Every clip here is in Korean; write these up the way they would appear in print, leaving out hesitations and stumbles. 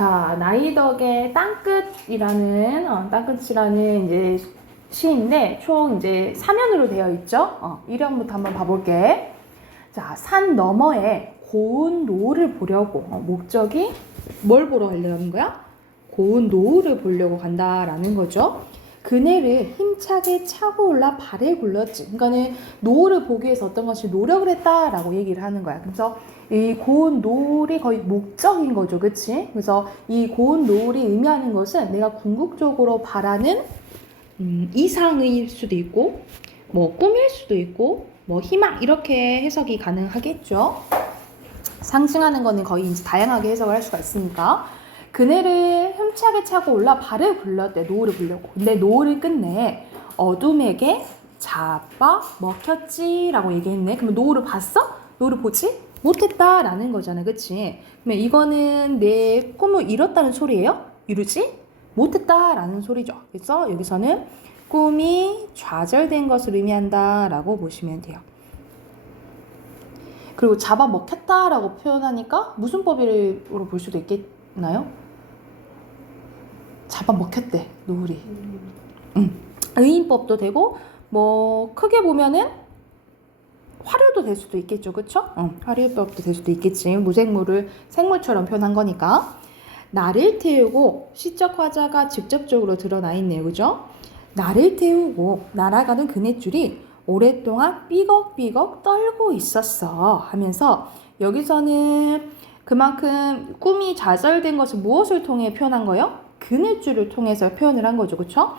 자, 나이덕의 땅끝이라는 이제 시인데 총 이제 4면으로 되어 있죠. 1형부터 한번 봐볼게. 자, 산 너머에 고운 노을을 보려고 목적이 뭘 보러 가려는 거야? 고운 노을을 보려고 간다라는 거죠. 그네를 힘차게 차고 올라 발에 굴렀지. 그러니까는 노을을 보기 위해서 어떤 것이 노력을 했다라고 얘기를 하는 거야. 그래서 이 고운 노을이 거의 목적인 거죠, 그치? 그래서 이 고운 노을이 의미하는 것은 내가 궁극적으로 바라는 이상일 수도 있고, 뭐 꿈일 수도 있고, 뭐 희망 이렇게 해석이 가능하겠죠. 상징하는 거는 거의 이제 다양하게 해석을 할 수가 있으니까. 그네를 힘차게 차고 올라 발을 굴렀대. 노을을 보려고. 근데 노을을 끝내 어둠에게 잡아 먹혔지 라고 얘기했네. 그러면 노을을 봤어? 노을을 보지 못했다라는 거잖아, 그치? 그러면 이거는 내 꿈을 이뤘다는 소리예요? 이루지 못했다라는 소리죠. 그래서 여기서는 꿈이 좌절된 것을 의미한다라고 보시면 돼요. 그리고 잡아먹혔다라고 표현하니까 무슨 법으로 볼 수도 있겠나요? 잡아먹혔대, 노을이. 의인법도 되고, 뭐 크게 보면은 화류도 될 수도 있겠죠, 그쵸? 화류법도 될 수도 있겠지. 무생물을 생물처럼 표현한 거니까. 나를 태우고, 시적 화자가 직접적으로 드러나 있네요, 그죠? 나를 태우고 날아가는 그네줄이 오랫동안 삐걱삐걱 떨고 있었어 하면서 여기서는 그만큼 꿈이 좌절된 것을 무엇을 통해 표현한 거예요? 그네줄을 통해서 표현을 한 거죠, 그쵸?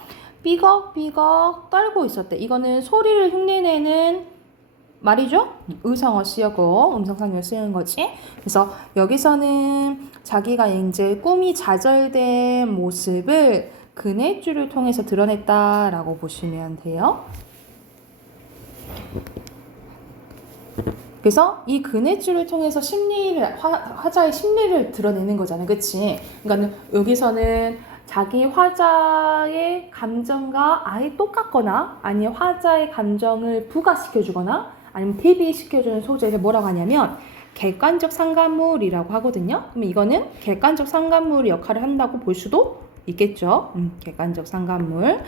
삐걱삐걱 떨고 있었대. 이거는 소리를 흉내내는 말이죠? 의성어 쓰였고 음성상용어 쓰는 거지. 그래서 여기서는 자기가 이제 꿈이 좌절된 모습을 그네줄을 통해서 드러냈다라고 보시면 돼요. 그래서 이 그네줄을 통해서 화자의 심리를 드러내는 거잖아요, 그치? 그러니까 여기서는 자기 화자의 감정과 아예 똑같거나 아니면 화자의 감정을 부가시켜주거나 아니면 대비시켜주는 소재를 뭐라고 하냐면 객관적 상관물이라고 하거든요. 그럼 이거는 객관적 상관물의 역할을 한다고 볼 수도 있겠죠. 객관적 상관물.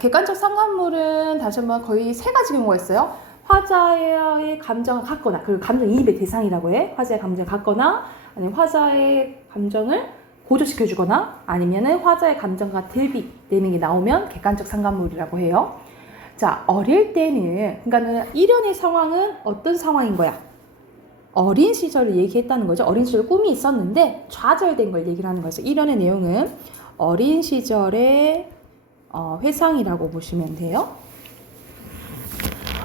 객관적 상관물은 다시 한번 거의 세 가지 경우가 있어요. 화자의 감정을 갖거나, 그리고 감정이입의 대상이라고 해. 화자의 감정을 갖거나, 아니면 화자의 감정을 고조시켜주거나, 아니면은 화자의 감정과 대비되는 게 나오면 객관적 상관물이라고 해요. 자, 어릴 때는, 그러니까 일련의 상황은 어떤 상황인 거야? 어린 시절을 얘기했다는 거죠. 어린 시절 꿈이 있었는데 좌절된 걸 얘기를 하는 거죠. 일련의 내용은 어린 시절의 회상이라고 보시면 돼요.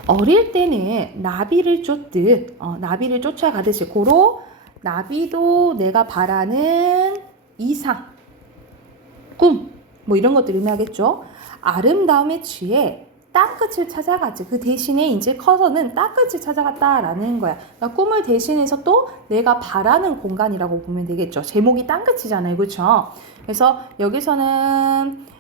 어릴 때는 나비를 쫓듯 나비를 쫓아가듯이 고로 나비도 내가 바라는 이상, 꿈 뭐 이런 것들 의미하겠죠. 아름다움에 취해 땅끝을 찾아갔지. 그 대신에 이제 커서는 땅끝을 찾아갔다라는 거야. 그러니까 꿈을 대신해서 또 내가 바라는 공간이라고 보면 되겠죠. 제목이 땅끝이잖아요, 그렇죠? 그래서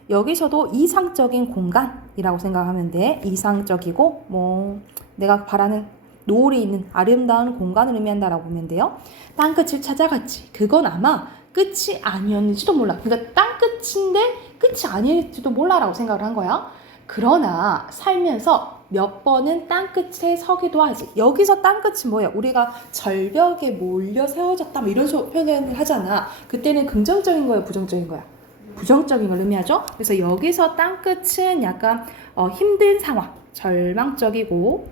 여기서도 이상적인 공간이라고 생각하면 돼. 이상적이고 뭐 내가 바라는 노을이 있는 아름다운 공간을 의미한다라고 보면 돼요. 땅끝을 찾아갔지. 그건 아마 끝이 아니었는지도 몰라. 그러니까 땅끝인데 끝이 아닐지도 몰라라고 생각을 한 거야. 그러나 살면서 몇 번은 땅끝에 서기도 하지. 여기서 땅끝이 뭐야? 우리가 절벽에 몰려 세워졌다 뭐 이런 표현을 하잖아. 그때는 긍정적인 거야, 부정적인 거야? 부정적인 걸 의미하죠. 그래서 여기서 땅끝은 약간 힘든 상황, 절망적이고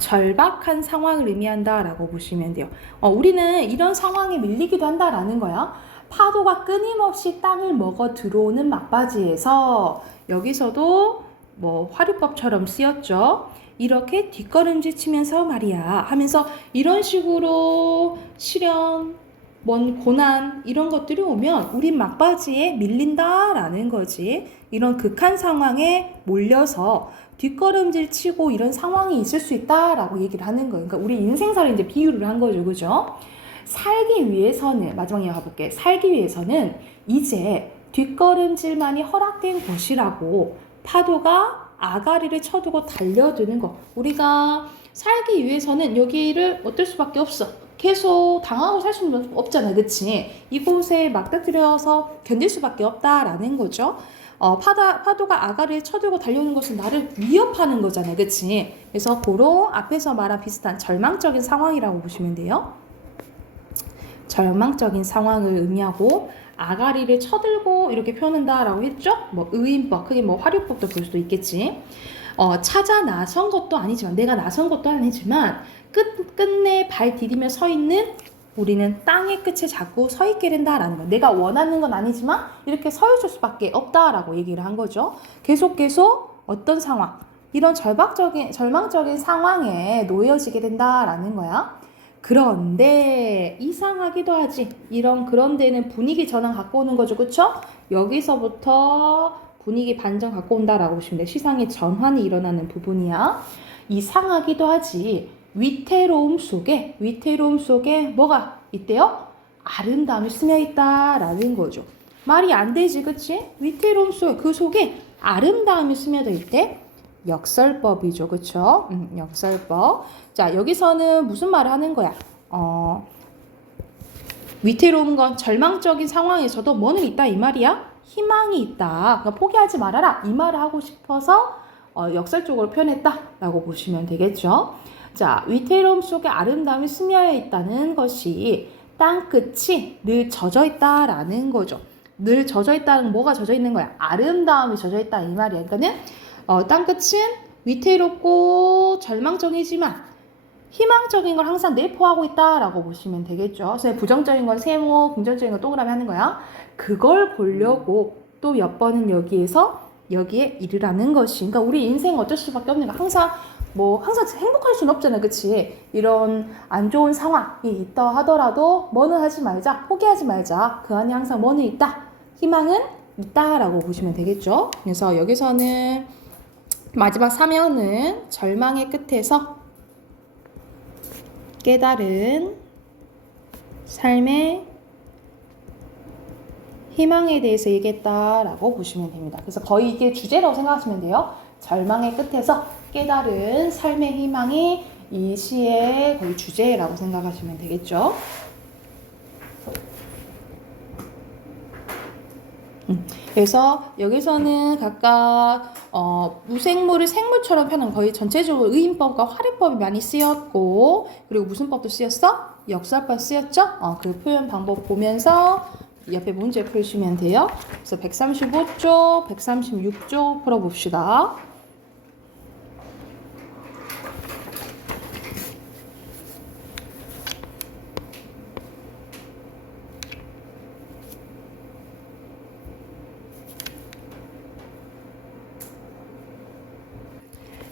절박한 상황을 의미한다라고 보시면 돼요. 우리는 이런 상황에 밀리기도 한다라는 거야. 파도가 끊임없이 땅을 먹어 들어오는 막바지에서 여기서도 뭐 화류법처럼 쓰였죠. 이렇게 뒷걸음질 치면서 말이야 하면서 이런 식으로 시련, 뭔 고난 이런 것들이 오면 우린 막바지에 밀린다라는 거지. 이런 극한 상황에 몰려서 뒷걸음질 치고 이런 상황이 있을 수 있다라고 얘기를 하는 거예요. 그러니까 우리 인생사를 이제 비유를 한 거죠, 그죠? 살기 위해서는, 마지막에 가볼게. 살기 위해서는 이제 뒷걸음질만이 허락된 것이라고 파도가 아가리를 쳐두고 달려드는 거. 우리가 살기 위해서는 여기를 어떨 수밖에 없어. 계속 당하고 살 수는 없잖아, 그치? 이곳에 맞닥뜨려서 견딜 수밖에 없다라는 거죠. 파도가 아가를 쳐들고 달려오는 것은 나를 위협하는 거잖아, 그치? 그래서 고로 앞에서 말한 비슷한 절망적인 상황이라고 보시면 돼요. 절망적인 상황을 의미하고 아가리를 쳐들고 이렇게 표현한다라고 했죠? 뭐 의인법, 크게 뭐 화류법도 볼 수도 있겠지. 찾아 나선 것도 아니지만, 내가 나선 것도 아니지만 끝내 발 디디며 서 있는 우리는 땅의 끝에 자꾸 서 있게 된다라는 거예요. 내가 원하는 건 아니지만 이렇게 서 있을 수밖에 없다라고 얘기를 한 거죠. 계속 어떤 상황, 이런 절망적인 상황에 놓여지게 된다라는 거야. 그런데 이상하기도 하지. 그런 데는 분위기 전환 갖고 오는 거죠, 그쵸? 여기서부터 분위기 반전 갖고 온다라고 보시면 돼. 시상의 전환이 일어나는 부분이야. 이상하기도 하지. 위태로움 속에 뭐가 있대요? 아름다움이 스며 있다라는 거죠. 말이 안 되지, 그치? 위태로움 속에, 그 속에 아름다움이 스며져 있대. 역설법이죠, 그쵸? 역설법. 자, 여기서는 무슨 말을 하는 거야? 위태로운 건 절망적인 상황에서도 뭐는 있다 이 말이야? 희망이 있다. 그러니까 포기하지 말아라 이 말을 하고 싶어서 역설적으로 표현했다라고 보시면 되겠죠. 자, 위태로움 속에 아름다움이 스며 있다는 것이 땅끝이 늘 젖어 있다라는 거죠. 늘 젖어 있다는 뭐가 젖어 있는 거야? 아름다움이 젖어 있다 이 말이야. 그러니까는 땅끝은 위태롭고 절망적이지만 희망적인 걸 항상 내포하고 있다라고 보시면 되겠죠. 그래서 부정적인 건 세모, 긍정적인 건 동그라미 하는 거야. 그걸 보려고 또 몇 번은 여기에 이르라는 것이. 그러니까 우리 인생 어쩔 수밖에 없는 거. 항상 행복할 수는 없잖아, 그치? 이런 안 좋은 상황이 있다 하더라도 뭐는 하지 말자, 포기하지 말자. 그 안에 항상 뭐는 있다, 희망은 있다라고 보시면 되겠죠. 그래서 여기서는 마지막 사면은 절망의 끝에서 깨달은 삶의 희망에 대해서 얘기했다라고 보시면 됩니다. 그래서 거의 이게 주제라고 생각하시면 돼요. 절망의 끝에서 깨달은 삶의 희망이 이 시의 거의 주제라고 생각하시면 되겠죠. 그래서 여기서는 각각 무생물을 생물처럼 표현한 거의 전체적으로 의인법과 화류법이 많이 쓰였고, 그리고 무슨 법도 쓰였어? 역설법 쓰였죠? 그 표현 방법 보면서 옆에 문제 풀시면 돼요. 그래서 135쪽, 136쪽 풀어봅시다.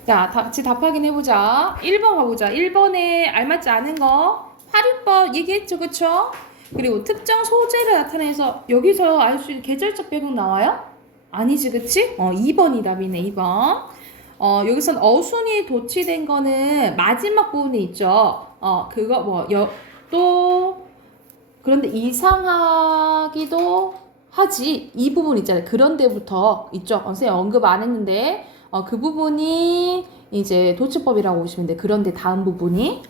자, 같이 답 확인해보자. 1번 가보자. 1번에 알맞지 않은 거 화류법 얘기했죠, 그쵸? 그리고 특정 소재를 나타내서 여기서 알 수 있는 계절적 배경 나와요? 아니지, 그치? 2번이 답이네, 2번. 여기선 어순이 도치된 거는 마지막 부분에 있죠. 그런데 이상하기도 하지. 이 부분 있잖아요. 그런 데부터 있죠. 선생님 언급 안 했는데, 그 부분이 이제 도치법이라고 보시면 돼. 그런데 다음 부분이.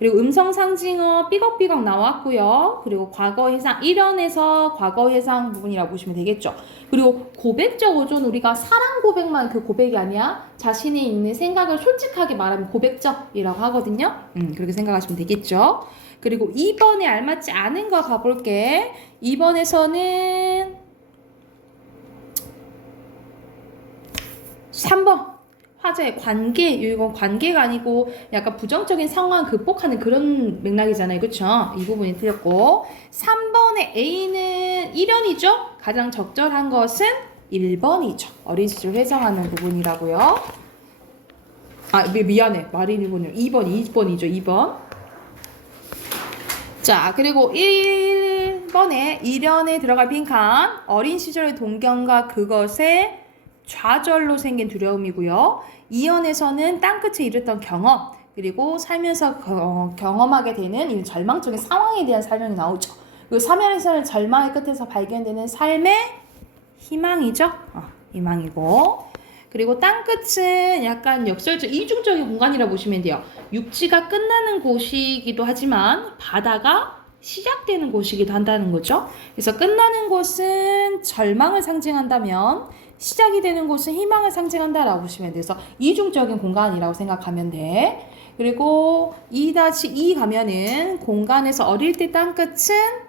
그리고 음성상징어 삐걱삐걱 나왔고요. 그리고 과거해상 1연에서 과거해상 부분이라고 보시면 되겠죠. 그리고 고백적 어조는 우리가 사랑 고백만 그 고백이 아니야. 자신이 있는 생각을 솔직하게 말하면 고백적이라고 하거든요. 그렇게 생각하시면 되겠죠. 그리고 2번에 알맞지 않은 거 가볼게. 2번에서는 3번 화제 관계. 이건 관계가 아니고 약간 부정적인 상황 극복하는 그런 맥락이잖아요, 그쵸? 이 부분이 틀렸고, 3번의 A는 1연이죠. 가장 적절한 것은 1번이죠. 어린 시절 회상하는 부분이라고요. 미안해, 말이 1번이요. 2번이죠. 2번. 자, 그리고 1번에 1연에 들어갈 빈칸, 어린 시절의 동경과 그것의 좌절로 생긴 두려움이고요. 2연에서는 땅끝에 이르던 경험, 그리고 살면서 경험하게 되는 이 절망적인 상황에 대한 설명이 나오죠. 그리고 3연에서는 절망의 끝에서 발견되는 삶의 희망이죠. 희망이고, 그리고 땅끝은 약간 역설적 이중적인 공간이라 보시면 돼요. 육지가 끝나는 곳이기도 하지만 바다가 시작되는 곳이기도 한다는 거죠. 그래서 끝나는 곳은 절망을 상징한다면 시작이 되는 곳은 희망을 상징한다라고 보시면 돼요. 그래서 이중적인 공간이라고 생각하면 돼. 그리고 2-2 가면은 공간에서 어릴 때 땅끝은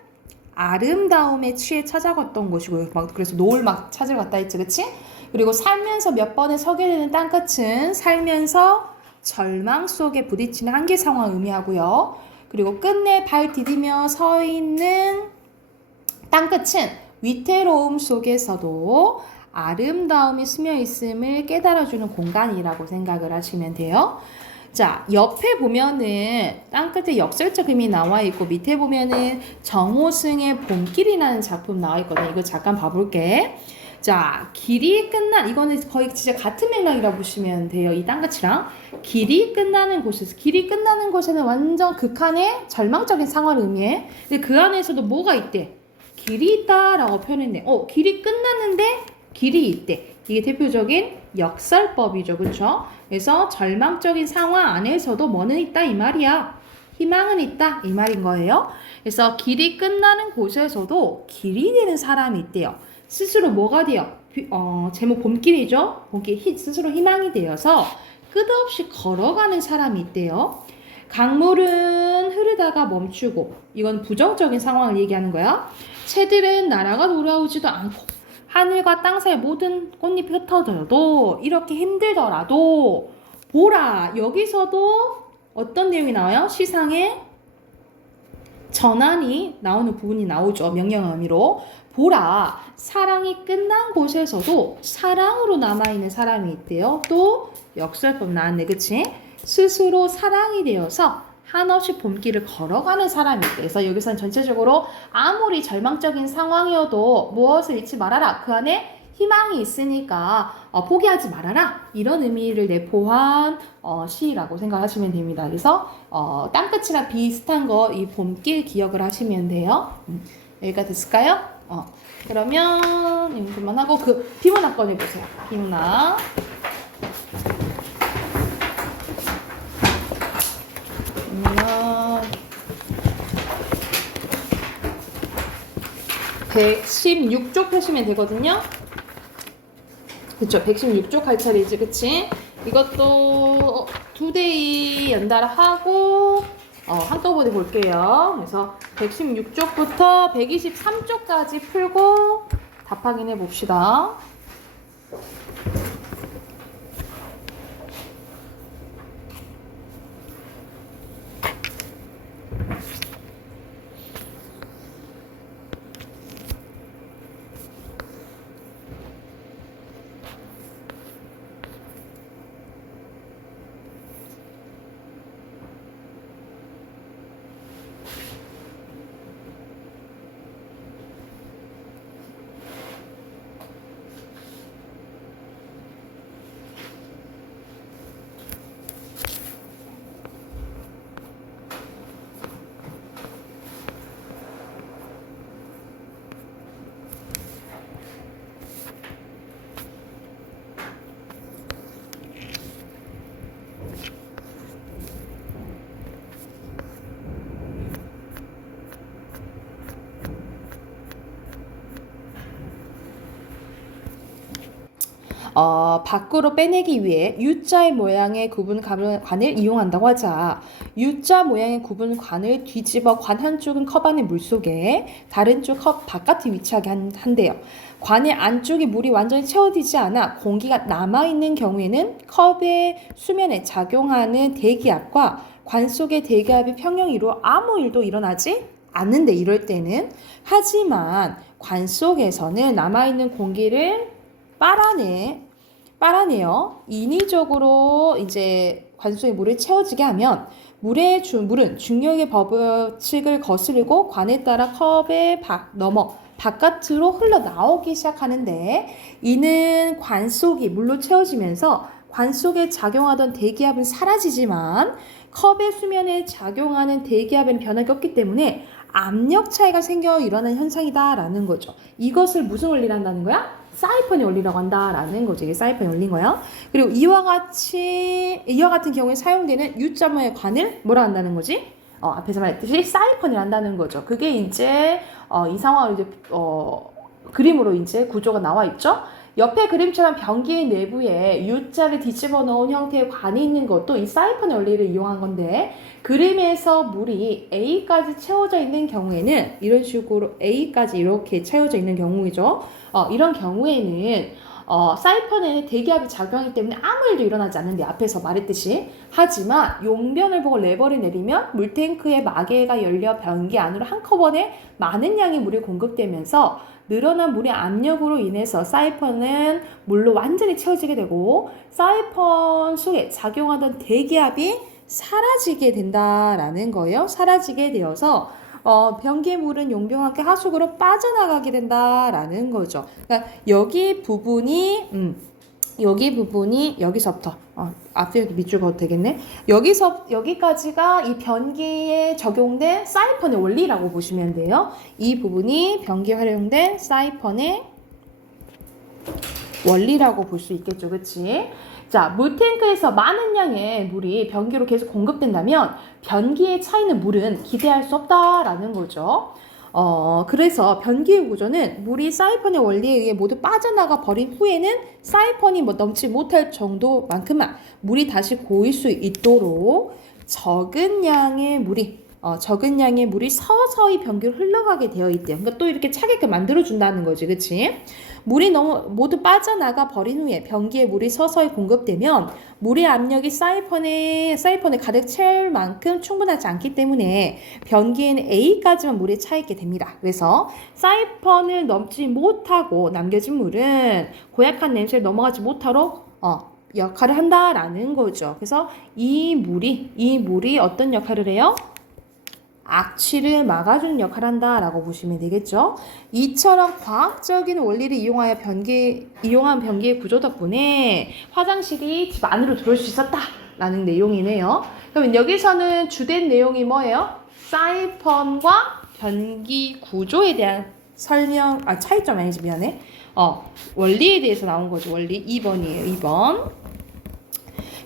아름다움에 취해 찾아갔던 곳이고요. 막 그래서 노을 막 찾으러 갔다 했지, 그치? 그리고 살면서 몇 번에 서게 되는 땅끝은 살면서 절망 속에 부딪히는 한계 상황을 의미하고요. 그리고 끝내 발 디디며 서 있는 땅끝은 위태로움 속에서도 아름다움이 스며 있음을 깨달아주는 공간이라고 생각을 하시면 돼요. 자, 옆에 보면은 땅끝에 역설적 의미 나와 있고 밑에 보면은 정호승의 봄길이라는 작품 나와 있거든요. 이거 잠깐 봐볼게. 자, 길이 끝난, 이거는 거의 진짜 같은 맥락이라고 보시면 돼요. 이 땅끝이랑. 길이 끝나는 곳에는 완전 극한의 절망적인 상황을 의미해. 근데 그 안에서도 뭐가 있대? 길이 있다라고 표현했네. 길이 끝났는데 길이 있대. 이게 대표적인 역설법이죠. 그쵸? 그래서 절망적인 상황 안에서도 뭐는 있다 이 말이야. 희망은 있다 이 말인 거예요. 그래서 길이 끝나는 곳에서도 길이 되는 사람이 있대요. 스스로 뭐가 돼요? 제목 봄길이죠. 봄길 스스로 희망이 되어서 끝없이 걸어가는 사람이 있대요. 강물은 흐르다가 멈추고, 이건 부정적인 상황을 얘기하는 거야. 새들은 날아가 돌아오지도 않고 하늘과 땅 사이 모든 꽃잎이 흩어져도 이렇게 힘들더라도 보라, 여기서도 어떤 내용이 나와요? 시상의 전환이 나오는 부분이 나오죠. 명령어 의미로. 보라, 사랑이 끝난 곳에서도 사랑으로 남아있는 사람이 있대요. 또 역설법 나왔네, 그치? 스스로 사랑이 되어서 한없이 봄길을 걸어가는 사람이 있대. 그래서 여기서는 전체적으로 아무리 절망적인 상황이어도 무엇을 잊지 말아라. 그 안에 희망이 있으니까 포기하지 말아라. 이런 의미를 내포한 시라고 생각하시면 됩니다. 그래서 땅끝이랑 비슷한 거 이 봄길 기억을 하시면 돼요. 여기가 됐을까요? 그러면 이거 그만하고 그 비문학 건 해보세요. 비문학. 116쪽 펴시면 되거든요. 그쵸, 116쪽 할 차례지, 그치? 이것도 2데이 연달아 하고 한꺼번에 볼게요. 그래서 116쪽부터 123쪽까지 풀고 답 확인해 봅시다. 밖으로 빼내기 위해 U자의 모양의 구분관을 이용한다고 하자. U자 모양의 구분관을 뒤집어 관 한쪽은 컵 안의 물속에 다른 쪽 컵 바깥에 위치하게 한대요. 관의 안쪽에 물이 완전히 채워지지 않아 공기가 남아있는 경우에는 컵의 수면에 작용하는 대기압과 관 속의 대기압이 평형이로 아무 일도 일어나지 않는데, 이럴 때는. 하지만 관 속에서는 남아있는 공기를 빨아내요. 인위적으로 이제 관 속에 물을 채워지게 하면 물은 중력의 법칙을 거스르고 관에 따라 컵에 넘어 바깥으로 흘러나오기 시작하는데, 이는 관 속이 물로 채워지면서 관 속에 작용하던 대기압은 사라지지만 컵의 수면에 작용하는 대기압은 변화가 없기 때문에 압력 차이가 생겨 일어나는 현상이다라는 거죠. 이것을 무슨 원리를 한다는 거야? 사이펀의 원리라고 한다라는 거죠. 이게 사이펀의 원리인 거야. 그리고 이와 같은 경우에 사용되는 U자모의 관을 뭐라 한다는 거지? 앞에서 말했듯이 사이펀을 한다는 거죠. 그게 이제 이 상황으로 이제 그림으로 이제 구조가 나와 있죠. 옆에 그림처럼 변기의 내부에 U자를 뒤집어 넣은 형태의 관이 있는 것도 이 사이펀의 원리를 이용한 건데, 그림에서 물이 A까지 채워져 있는 경우에는 이런 식으로 A까지 이렇게 채워져 있는 경우이죠. 이런 경우에는 사이펀에 대기압이 작용하기 때문에 아무 일도 일어나지 않는데, 앞에서 말했듯이. 하지만 용변을 보고 레버를 내리면 물탱크의 마개가 열려 변기 안으로 한꺼번에 많은 양의 물이 공급되면서 늘어난 물의 압력으로 인해서 사이펀은 물로 완전히 채워지게 되고, 사이펀 속에 작용하던 대기압이 사라지게 된다라는 거예요. 사라지게 되어서 변기의 물은 용병과 함께 하수구로 빠져나가게 된다라는 거죠. 그러니까 여기 부분이 여기서부터 앞에 밑줄 그어도 되겠네. 여기까지가 이 변기에 적용된 사이펀의 원리라고 보시면 돼요. 이 부분이 변기에 활용된 사이펀의 원리라고 볼 수 있겠죠. 그치? 자, 물탱크에서 많은 양의 물이 변기로 계속 공급된다면 변기에 차 있는 물은 기대할 수 없다라는 거죠. 그래서 변기의 구조는 물이 사이펀의 원리에 의해 모두 빠져나가 버린 후에는 사이펀이 넘지 못할 정도만큼만 물이 다시 고일 수 있도록 적은 양의 물이 서서히 변기로 흘러가게 되어 있대요. 그러니까 또 이렇게 차게끔 만들어준다는 거지, 그치? 물이 모두 빠져나가 버린 후에 변기에 물이 서서히 공급되면 물의 압력이 사이펀에 가득 채울 만큼 충분하지 않기 때문에 변기에는 A까지만 물에 차 있게 됩니다. 그래서 사이펀을 넘지 못하고 남겨진 물은 고약한 냄새를 넘어가지 못하도록 역할을 한다라는 거죠. 그래서 이 물이 어떤 역할을 해요? 악취를 막아주는 역할을 한다라고 보시면 되겠죠. 이처럼 과학적인 원리를 이용한 변기의 구조 덕분에 화장실이 집 안으로 들어올 수 있었다라는 내용이네요. 그러면 여기서는 주된 내용이 뭐예요? 사이펀과 변기 구조에 대한 차이점 아니지, 미안해. 원리에 대해서 나온 거죠. 원리 2번이에요. 2번.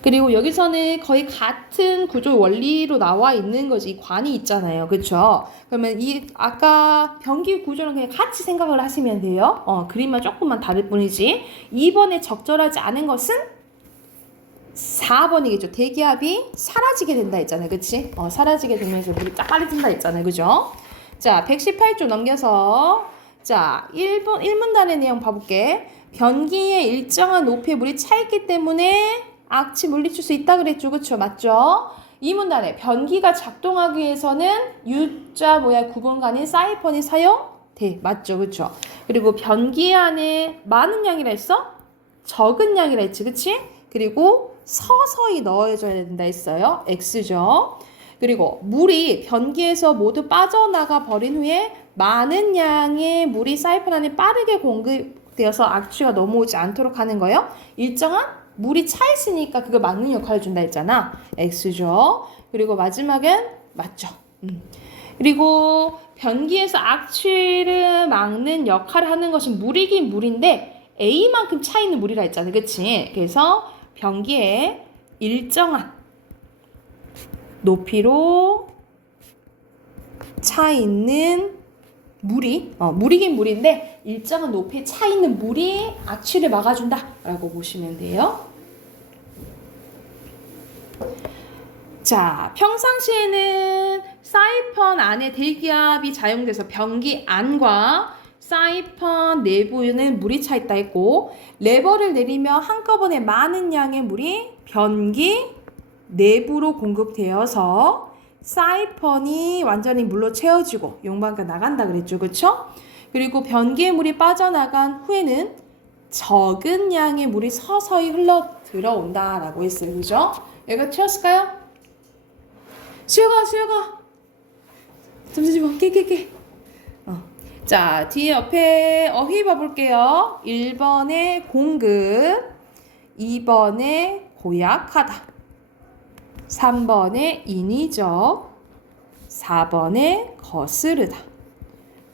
그리고 여기서는 거의 같은 구조 원리로 나와 있는 거지. 이 관이 있잖아요. 그쵸? 그러면 아까 변기 구조는 그냥 같이 생각을 하시면 돼요. 그림만 조금만 다를 뿐이지. 2번에 적절하지 않은 것은 4번이겠죠. 대기압이 사라지게 된다 했잖아요. 그치? 사라지게 되면서 물이 쫙 빨리 든다 했잖아요. 그죠? 자, 118조 넘겨서 자, 1문단의 내용 봐볼게. 변기에 일정한 높이의 물이 차 있기 때문에 악취 물리칠 수 있다 그랬죠. 그쵸? 맞죠? 이 문단에 변기가 작동하기 위해서는 U자 모양 구분관인 사이펀이 사용돼. 맞죠? 그쵸? 그리고 변기 안에 많은 양이라 했어? 적은 양이라 했지. 그치? 그리고 서서히 넣어줘야 된다 했어요. X죠. 그리고 물이 변기에서 모두 빠져나가 버린 후에 많은 양의 물이 사이펀 안에 빠르게 공급되어서 악취가 넘어오지 않도록 하는 거예요. 일정한 물이 차 있으니까 그걸 막는 역할을 준다 했잖아. X죠. 그리고 마지막은 맞죠. 그리고 변기에서 악취를 막는 역할을 하는 것이 물이긴 물인데 A만큼 차 있는 물이라 했잖아. 그치? 그래서 변기에 일정한 높이로 차 있는 물이긴 물인데 일정한 높이에 차 있는 물이 악취를 막아준다 라고 보시면 돼요. 자, 평상시에는 사이펀 안에 대기압이 작용돼서 변기 안과 사이펀 내부에는 물이 차 있다 했고, 레버를 내리면 한꺼번에 많은 양의 물이 변기 내부로 공급되어서 사이펀이 완전히 물로 채워지고 용방가 나간다 그랬죠. 그쵸? 그리고 변기의 물이 빠져나간 후에는 적은 양의 물이 서서히 흘러 들어온다 라고 했어요. 그죠? 여기가 채웠을까요? 수혁아 잠시만 깨 자, 뒤에 옆에 어휘 봐볼게요. 1번에 공급, 2번에 고약하다, 3번에 인위적, 4번에 거스르다,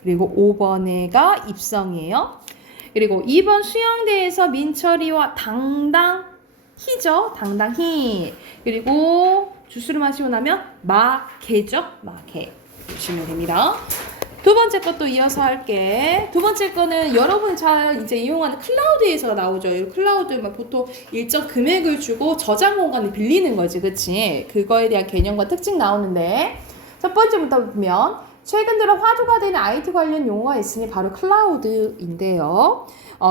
그리고 5번에가 입성이에요. 그리고 2번 수영대에서 민철이와 당당히죠. 당당히. 그리고 주스를 마시고 나면 마개죠. 마개. 보시면 됩니다. 두 번째 것도 이어서 할게. 두 번째 거는 여러분이 잘 이제 이용하는 클라우드에서 나오죠. 이 클라우드만 보통 일정 금액을 주고 저장 공간을 빌리는 거지, 그치? 그거에 대한 개념과 특징 나오는데, 첫 번째부터 보면 최근 들어 화두가 되는 IT 관련 용어가 있으니 바로 클라우드인데요.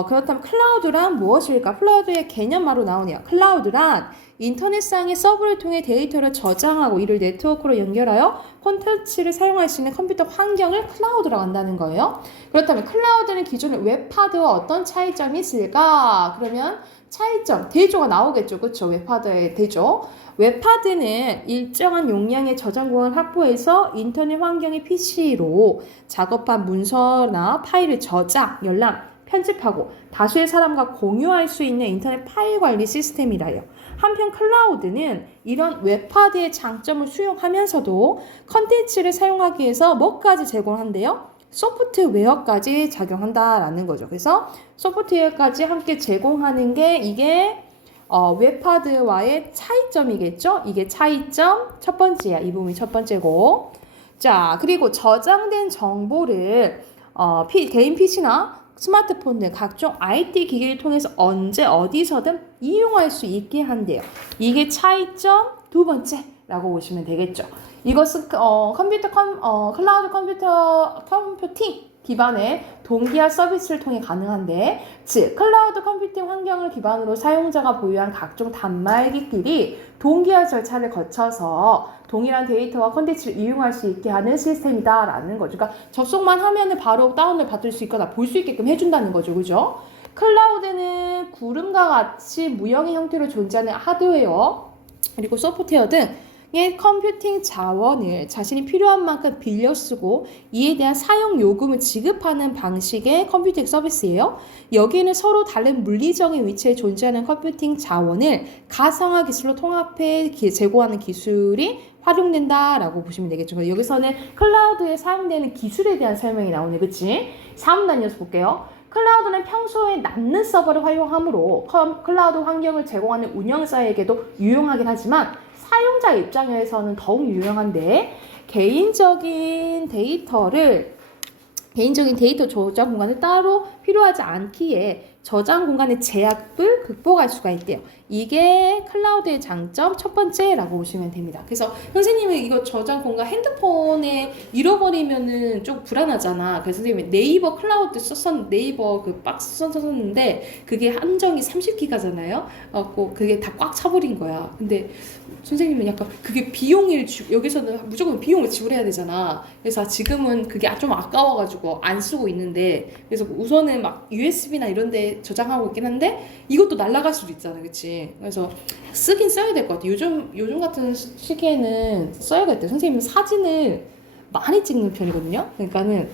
그렇다면 클라우드란 무엇일까? 클라우드의 개념 바로 나오네요. 클라우드란 인터넷상의 서버를 통해 데이터를 저장하고 이를 네트워크로 연결하여 콘텐츠를 사용할 수 있는 컴퓨터 환경을 클라우드라고 한다는 거예요. 그렇다면 클라우드는 기존의 웹하드와 어떤 차이점이 있을까? 그러면 차이점, 대조가 나오겠죠. 그렇죠? 웹하드의 대조. 웹하드는 일정한 용량의 저장 공간을 확보해서 인터넷 환경의 PC로 작업한 문서나 파일을 저장, 열람, 편집하고 다수의 사람과 공유할 수 있는 인터넷 파일 관리 시스템이라요. 한편 클라우드는 이런 웹하드의 장점을 수용하면서도 컨텐츠를 사용하기 위해서 뭐까지 제공한대요? 소프트웨어까지 작용한다라는 거죠. 그래서 소프트웨어까지 함께 제공하는 게 이게 웹하드와의 차이점이겠죠? 이게 차이점 첫 번째야. 이 부분이 첫 번째고. 자, 그리고 저장된 정보를 개인 PC나 스마트폰 등 각종 IT 기기를 통해서 언제 어디서든 이용할 수 있게 한대요. 이게 차이점 두 번째라고 보시면 되겠죠. 이것은 클라우드 컴퓨팅 기반의 동기화 서비스를 통해 가능한데, 즉 클라우드 컴퓨팅 환경을 기반으로 사용자가 보유한 각종 단말기끼리 동기화 절차를 거쳐서 동일한 데이터와 콘텐츠를 이용할 수 있게 하는 시스템이다라는 거죠. 그러니까 접속만 하면은 바로 다운을 받을 수 있거나 볼 수 있게끔 해준다는 거죠. 그죠? 클라우드는 구름과 같이 무형의 형태로 존재하는 하드웨어 그리고 소프트웨어 등의 컴퓨팅 자원을 자신이 필요한 만큼 빌려 쓰고 이에 대한 사용 요금을 지급하는 방식의 컴퓨팅 서비스예요. 여기에는 서로 다른 물리적인 위치에 존재하는 컴퓨팅 자원을 가상화 기술로 통합해 제공하는 기술이 활용된다라고 보시면 되겠죠. 여기서는 클라우드에 사용되는 기술에 대한 설명이 나오네, 그치? 3분 나뉘어서 볼게요. 클라우드는 평소에 남는 서버를 활용하므로 클라우드 환경을 제공하는 운영자에게도 유용하긴 하지만 사용자 입장에서는 더욱 유용한데, 개인적인 데이터 저장 공간을 따로 필요하지 않기에 저장 공간의 제약을 극복할 수가 있대요. 이게 클라우드의 장점 첫 번째라고 보시면 됩니다. 그래서 선생님은 이거 저장 공간 핸드폰에 잃어버리면은 좀 불안하잖아. 그래서 선생님이 네이버 클라우드 네이버 그 박스 썼었는데 그게 한정이 30기가잖아요. 그게 다 꽉 차버린 거야. 근데 선생님은 약간 그게 여기서는 무조건 비용을 지불해야 되잖아. 그래서 지금은 그게 좀 아까워가지고 안 쓰고 있는데, 그래서 우선은 막 USB나 이런 데 저장하고 있긴 한데 이것도 날아갈 수도 있잖아. 그치? 그래서 쓰긴 써야 될 것 같아. 요즘 같은 시기에는 써야겠대. 선생님은 사진을 많이 찍는 편이거든요. 그러니까는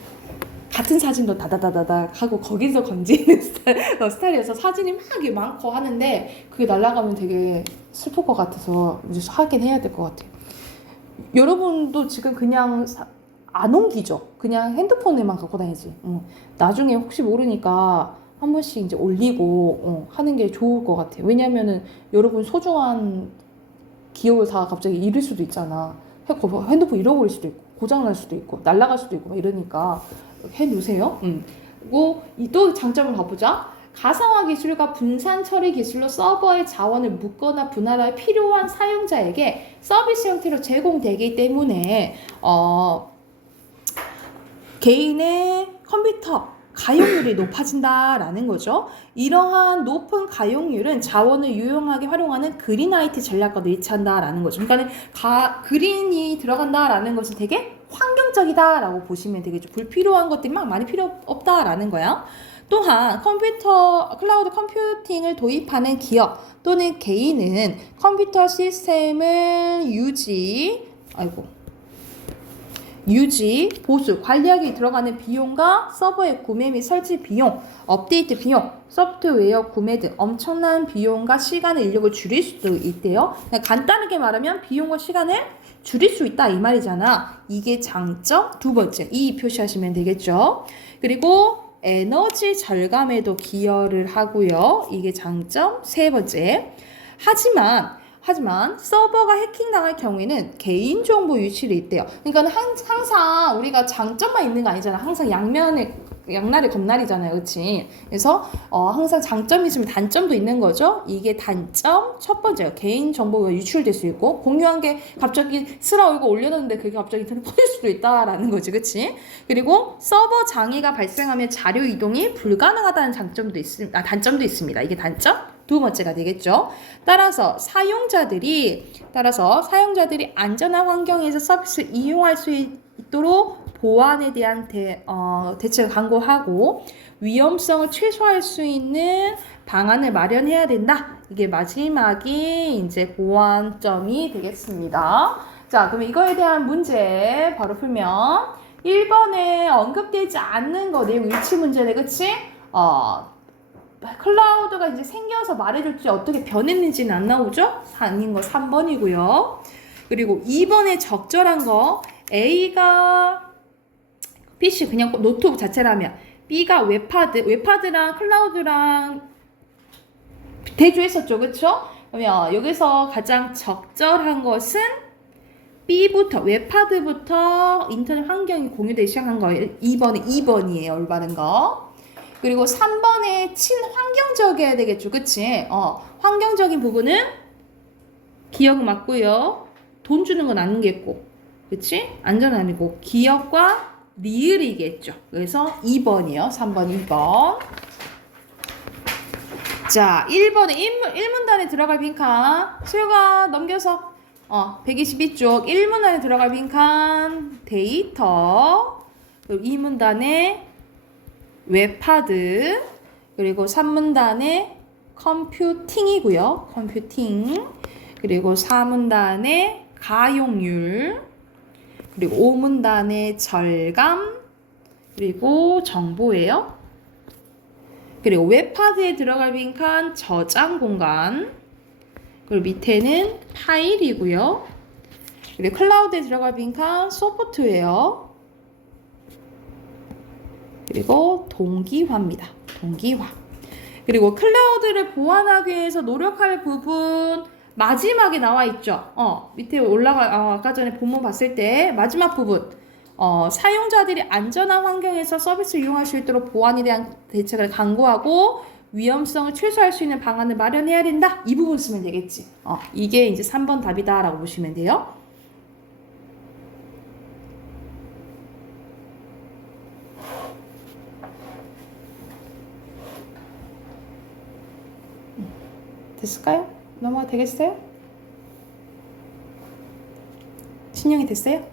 같은 사진도 다다다다다 하고 거기서 건지는 스타일이어서 사진이 막 많고 하는데 그게 날아가면 되게 슬플 것 같아서 이제 하긴 해야 될 것 같아요. 여러분도 지금 그냥 안 옮기죠? 그냥 핸드폰에만 갖고 다니지. 나중에 혹시 모르니까 한 번씩 이제 올리고 하는 게 좋을 것 같아요. 왜냐면은 여러분 소중한 기억을 다 갑자기 잃을 수도 있잖아. 핸드폰 잃어버릴 수도 있고 고장날 수도 있고 날아갈 수도 있고 이러니까 해놓으세요. 그리고 또 장점을 봐보자. 가상화 기술과 분산 처리 기술로 서버의 자원을 묶거나 분할할 필요한 사용자에게 서비스 형태로 제공되기 때문에 개인의 컴퓨터 가용률이 높아진다라는 거죠. 이러한 높은 가용률은 자원을 유용하게 활용하는 그린 IT 전략과도 일치한다라는 거죠. 그러니까 그린이 들어간다라는 것은 되게 환경적이다라고 보시면 되겠죠. 불필요한 것들이 막 많이 필요 없다라는 거야. 또한 클라우드 컴퓨팅을 도입하는 기업 또는 개인은 컴퓨터 시스템을 유지, 보수, 관리하기 들어가는 비용과 서버의 구매 및 설치 비용, 업데이트 비용, 소프트웨어 구매 등 엄청난 비용과 시간을 인력을 줄일 수도 있대요. 간단하게 말하면 비용과 시간을 줄일 수 있다 이 말이잖아. 이게 장점 두 번째, 이 표시하시면 되겠죠. 그리고 에너지 절감에도 기여를 하고요. 이게 장점 세 번째. 하지만 서버가 해킹당할 경우에는 개인정보 유출이 있대요. 그러니까 항상 우리가 장점만 있는 거 아니잖아. 항상 양날의 검날이잖아요. 그치? 그래서 항상 장점이 있으면 단점도 있는 거죠. 이게 단점 첫 번째요. 개인정보가 유출될 수 있고 공유한 게 갑자기 쓰라 얼고 올려놨는데 그게 갑자기 인터넷 퍼질 수도 있다라는 거지. 그치? 그리고 서버 장애가 발생하면 자료 이동이 불가능하다는 단점도 있습니다. 이게 단점 두 번째가 되겠죠. 따라서 사용자들이 안전한 환경에서 서비스를 이용할 수 있도록 보안에 대한 대책을 강구하고 위험성을 최소화할 수 있는 방안을 마련해야 된다. 이게 마지막이 이제 보완점이 되겠습니다. 자, 그럼 이거에 대한 문제 바로 풀면 1번에 언급되지 않는 거 내용 일치 문제네, 그치? 클라우드가 이제 생겨서 말해줄지 어떻게 변했는지는 안 나오죠? 아닌 거 3번이고요. 그리고 2번에 적절한 거 A가 PC 그냥 노트북 자체라면 B가 웹하드랑 클라우드랑 대조했었죠. 그쵸? 그러면 여기서 가장 적절한 것은 웹하드부터 인터넷 환경이 공유되기 시작한 거예요. 2번이에요. 올바른 거. 그리고 3번에 친환경적이어야 되겠죠. 그치? 환경적인 부분은 기업은 맞고요. 돈 주는 건 아니겠고. 그치? 안전은 아니고. 기업과 리을이겠죠. 그래서 2번이요. 3번, 2번. 자, 1번에 1문단에 들어갈 빈칸. 수요가 넘겨서 122쪽 1문단에 들어갈 빈칸 데이터. 그리고 2문단에 웹하드. 그리고 3문단에 컴퓨팅이고요. 컴퓨팅. 그리고 4문단에 가용률. 그리고 5문단의 절감, 그리고 정보예요. 그리고 웹하드에 들어갈 빈칸 저장 공간, 그리고 밑에는 파일이고요. 그리고 클라우드에 들어갈 빈칸 소프트웨어, 그리고 동기화입니다. 동기화. 그리고 클라우드를 보완하기 위해서 노력할 부분 마지막에 나와 있죠. 밑에 아까 전에 본문 봤을 때 마지막 부분. 사용자들이 안전한 환경에서 서비스를 이용할 수 있도록 보안에 대한 대책을 강구하고 위험성을 최소화할 수 있는 방안을 마련해야 된다. 이 부분 쓰면 되겠지. 이게 이제 3번 답이다라고 보시면 돼요. 됐을까요? 넘어가 되겠어요? 신용이 됐어요?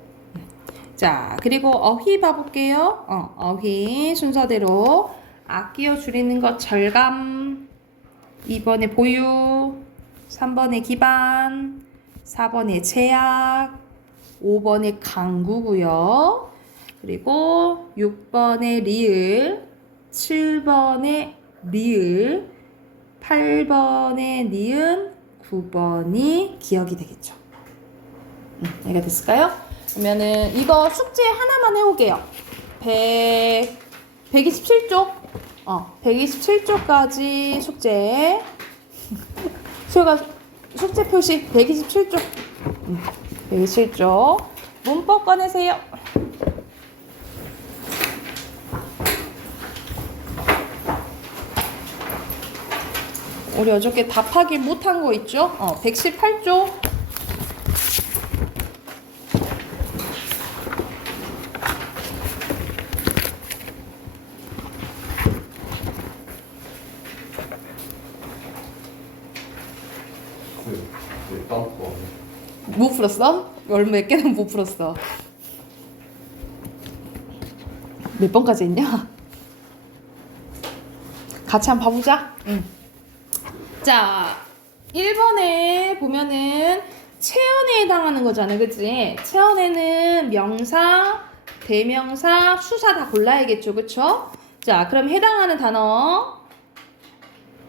자, 그리고 어휘 봐볼게요. 어휘 순서대로 아끼어 줄이는 것 절감, 2번에 보유, 3번에 기반, 4번에 제약, 5번에 강구고요. 그리고 6번에 리을, 7번에 리을, 8번에 니은, 9번이 기억이 되겠죠. 여기가 됐을까요? 그러면은 이거 숙제 하나만 해볼게요. 127쪽 127쪽까지 숙제. 숙제 표시 127쪽 127쪽 문법 꺼내세요. 우리 어저께 답하기 못한 거 있죠? 118쪽. 못 풀었어? 얼마 몇 개는 못 풀었어. 몇 번까지 했냐? 같이 한번 봐보자. 자, 1번에 보면은 체언에 해당하는 거잖아, 그치? 체언에는 명사, 대명사, 수사 다 골라야겠죠, 그쵸? 자, 그럼 해당하는 단어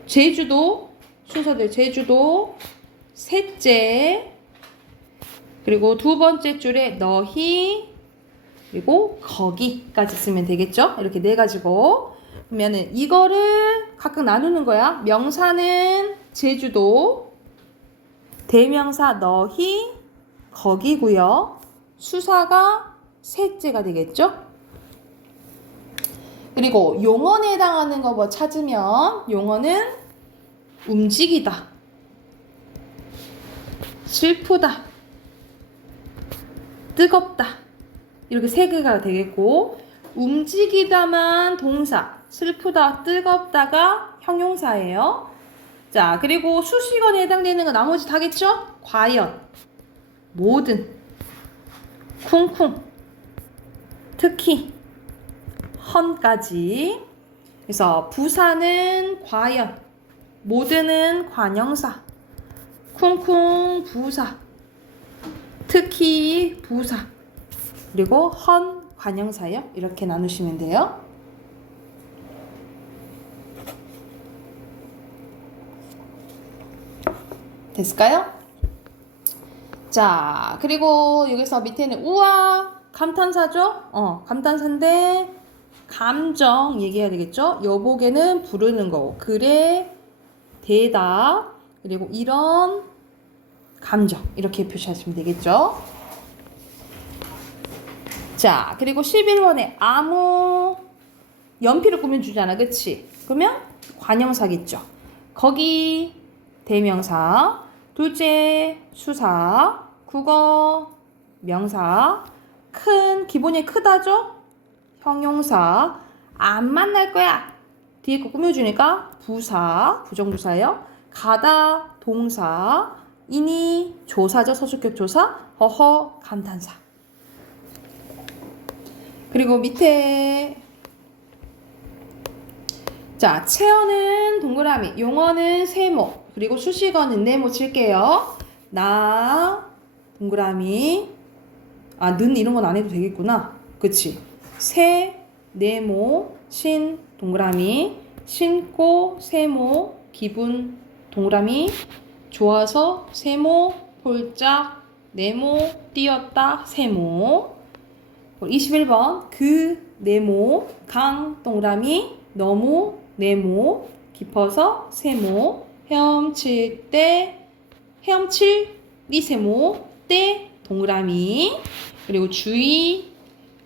제주도, 순서들 제주도, 셋째, 그리고 두 번째 줄에 너희, 그리고 거기까지 쓰면 되겠죠? 이렇게 네 가지고. 그러면은 이거를 각각 나누는 거야. 명사는 제주도, 대명사 너희, 거기고요. 수사가 셋째가 되겠죠? 그리고 용언에 해당하는 거 뭐 찾으면 용언은 움직이다, 슬프다, 뜨겁다 이렇게 세 개가 되겠고 움직이다만 동사, 슬프다, 뜨겁다가 형용사예요. 자, 그리고 수식어에 해당되는 거 나머지 다겠죠? 과연, 모든, 쿵쿵, 특히, 헌까지. 그래서 부사는 과연, 모든은 관형사, 쿵쿵 부사, 특히 부사, 그리고 헌 관형사요. 이렇게 나누시면 돼요. 됐을까요? 자, 그리고 여기서 밑에는 우와 감탄사죠? 감탄사인데 감정 얘기해야 되겠죠? 여보게는 부르는 거고 그래, 대답, 그리고 이런 감정 이렇게 표시하시면 되겠죠? 자, 그리고 11번에 아무 연필을 꾸며주잖아, 그치? 그러면 관형사겠죠? 거기 대명사, 둘째 수사, 국어 명사, 큰 기본이 크다죠? 형용사, 안 만날 거야 뒤에 거 꾸며주니까 부사, 부정부사예요. 가다 동사, 이니 조사죠, 서술격 조사, 허허 감탄사. 그리고 밑에 자, 체어는 동그라미, 용어는 세모, 그리고 수식어는 네모 칠게요. 나 동그라미, 는 이런 건 안 해도 되겠구나. 그치? 새, 네모, 신 동그라미, 신고 세모, 기분 동그라미, 좋아서 세모, 폴짝 네모, 뛰었다 세모. 21번 그 네모, 강 동그라미, 너무 네모, 깊어서 세모, 헤엄칠 때 헤엄칠 이 세모, 때 동그라미, 그리고 주의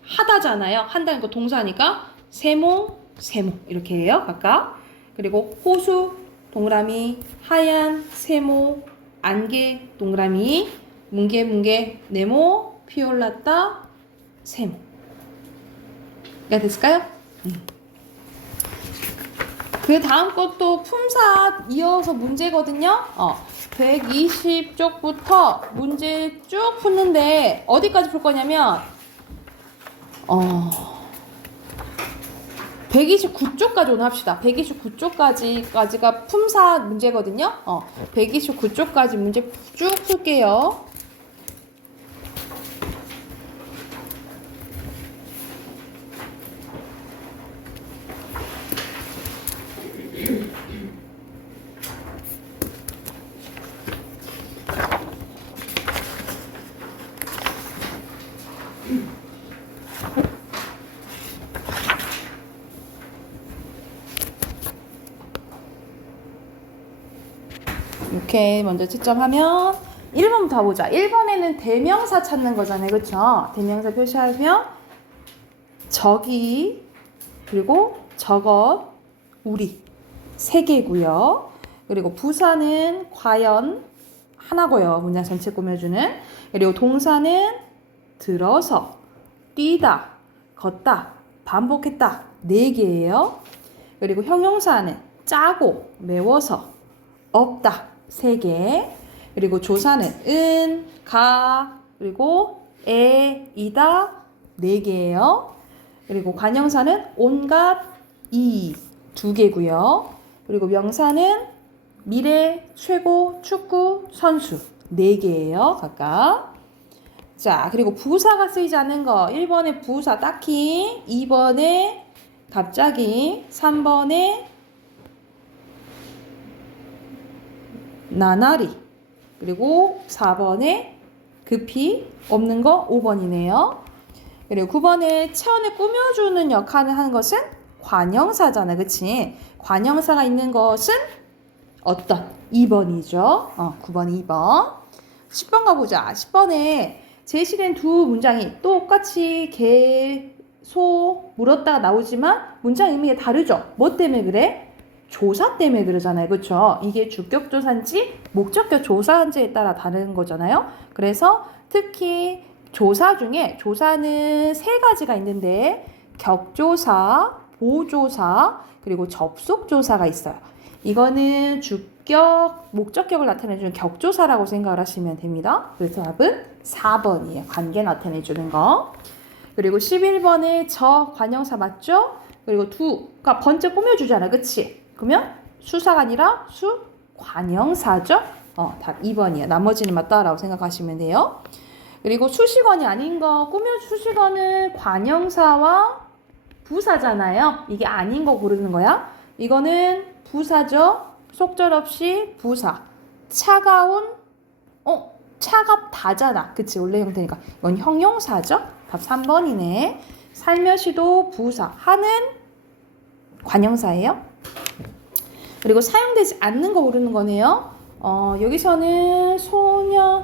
하다잖아요. 한다는 거 동사니까 세모, 세모 이렇게 해요. 각각. 그리고 호수 동그라미, 하얀 세모, 안개 동그라미, 뭉게 뭉게 네모, 피올랐다 세모. 가 됐을까요? 그 다음 것도 품사 이어서 문제거든요. 120쪽부터 문제 쭉 푸는데 어디까지 풀 거냐면 129쪽까지 오늘 합시다. 129쪽까지가 품사 문제거든요. 129쪽까지 문제 쭉 풀게요. 이렇게 먼저 채점하면 1번부터 보자. 1번에는 대명사 찾는 거잖아요. 그쵸? 대명사 표시하면 저기, 그리고 저것, 우리 세 개고요. 그리고 부사는 과연 하나고요. 문장 전체 꾸며주는. 그리고 동사는 들어서, 뛰다, 걷다, 반복했다 네 개예요. 그리고 형용사는 짜고, 매워서, 없다 세 개. 그리고 조사는 은, 가, 그리고 에, 이다 네 개예요. 그리고 관형사는 온갖, 이 두 개고요. 그리고 명사는 미래, 최고, 축구, 선수 네 개예요. 각각. 자, 그리고 부사가 쓰이지 않는 거 1번에 부사 딱히, 2번에 갑자기, 3번에 나날이, 그리고 4번에 급히 없는 거 5번이네요. 그리고 9번에 체온을 꾸며주는 역할을 하는 것은 관형사잖아. 그치? 관형사가 있는 것은 어떤? 2번이죠. 9번, 2번. 10번 가보자. 10번에 제시된 두 문장이 똑같이 개, 소, 물었다가 나오지만 문장 의미가 다르죠. 뭐 때문에 그래? 조사 때문에 그러잖아요. 그렇죠? 이게 주격조사인지 목적격 조사인지에 따라 다른 거잖아요. 그래서 특히 조사 중에 조사는 세 가지가 있는데 격조사, 보조사, 그리고 접속조사가 있어요. 이거는 주격, 목적격을 나타내주는 격조사라고 생각을 하시면 됩니다. 그래서 답은 4번이에요. 관계 나타내주는 거. 그리고 11번에 저 관형사 맞죠? 그리고 두가 번째 꾸며주잖아. 그치? 그러면 수사가 아니라 수관형사죠? 답 2번이에요. 나머지는 맞다라고 생각하시면 돼요. 그리고 수식어이 아닌 거, 수식어는 관형사와 부사잖아요. 이게 아닌 거 고르는 거야. 이거는 부사죠. 속절없이 부사. 차가운, 차갑다잖아. 그치? 원래 형태니까. 이건 형용사죠. 답 3번이네. 살며시도 부사. 하는 관형사예요. 그리고 사용되지 않는 거 고르는 거네요. 여기서는 소녀.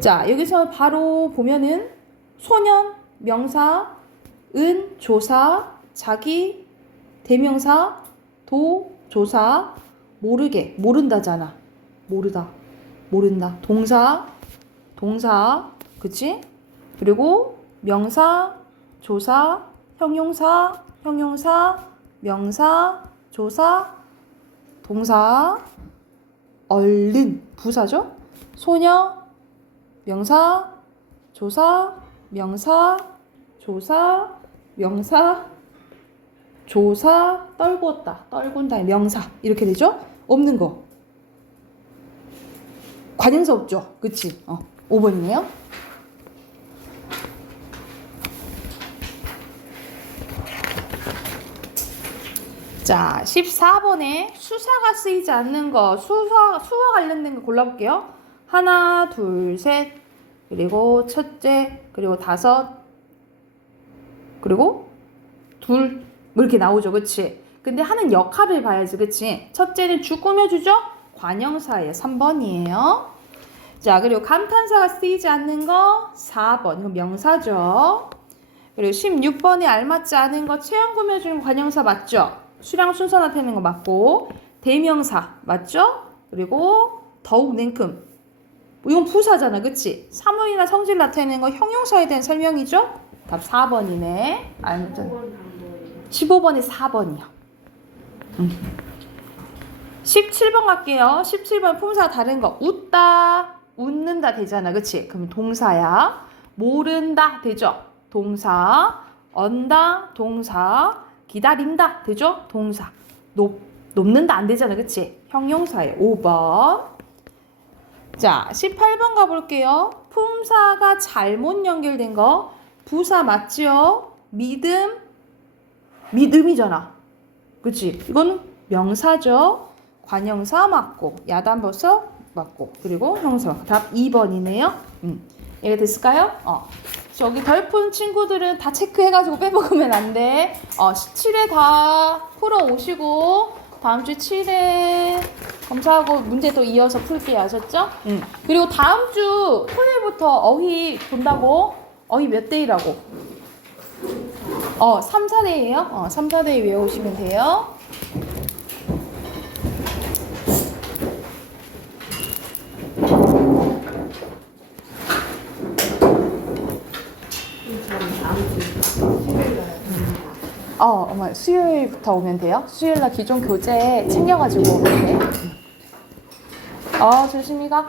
자, 여기서 바로 보면은 소년, 명사, 은, 조사, 자기, 대명사, 도, 조사, 모르게, 모른다잖아. 모르다, 모른다. 동사, 그치? 그리고 명사, 조사, 형용사, 명사, 조사, 동사, 얼른, 부사죠? 소녀, 명사, 조사, 명사, 조사, 명사, 조사, 떨구었다, 떨군다, 명사. 이렇게 되죠? 없는 거. 관형사 없죠? 그치? 5번이네요. 자, 14번에 수사가 쓰이지 않는 거, 수와 관련된 거 골라볼게요. 하나, 둘, 셋, 그리고 첫째, 그리고 다섯, 그리고 둘, 이렇게 나오죠. 그치? 근데 하는 역할을 봐야지. 그치? 첫째는 주 꾸며주죠? 관형사예요. 3번이에요. 자, 그리고 감탄사가 쓰이지 않는 거 4번. 이건 명사죠. 그리고 16번에 알맞지 않은 거 체형 꾸며주는 관형사 맞죠? 수량 순서 나타내는 거 맞고, 대명사 맞죠? 그리고 더욱 냉큼, 이건 부사잖아. 그치? 사물이나 성질 나타내는 거 형용사에 대한 설명이죠? 답 4번이네. 15번에 4번이요. 17번 갈게요. 17번 품사 다른 거. 웃다, 웃는다 되잖아. 그치? 그럼 동사야. 모른다 되죠? 동사. 언다, 동사. 기다린다 되죠? 동사. 높는다 안 되잖아. 그치? 형용사예요. 5번. 자, 18번 가볼게요. 품사가 잘못 연결된 거. 부사 맞지요? 믿음이잖아. 그치? 이건 명사죠. 관형사 맞고, 야단버섯 맞고, 그리고 형사 맞고. 답 2번이네요. 이해가 됐을까요? 저기 덜 푼 친구들은 다 체크해가지고 빼먹으면 안 돼. 7회 다 풀어 오시고, 다음 주 7회 검사하고 문제 또 이어서 풀게요. 아셨죠? 그리고 다음 주 토요일부터 어휘 본다고. 어휘 몇 대이라고? 3, 4대예요. 3, 4대 외우시면 돼요. 엄마 수요일부터 오면 돼요. 수요일날 기존 교재 챙겨가지고 오면 돼. 조심히 가.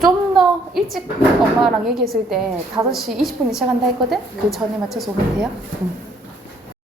좀 더 일찍 엄마랑 얘기했을 때 5시 20분에 시작한다 했거든? 그 전에 맞춰서 오면 돼요.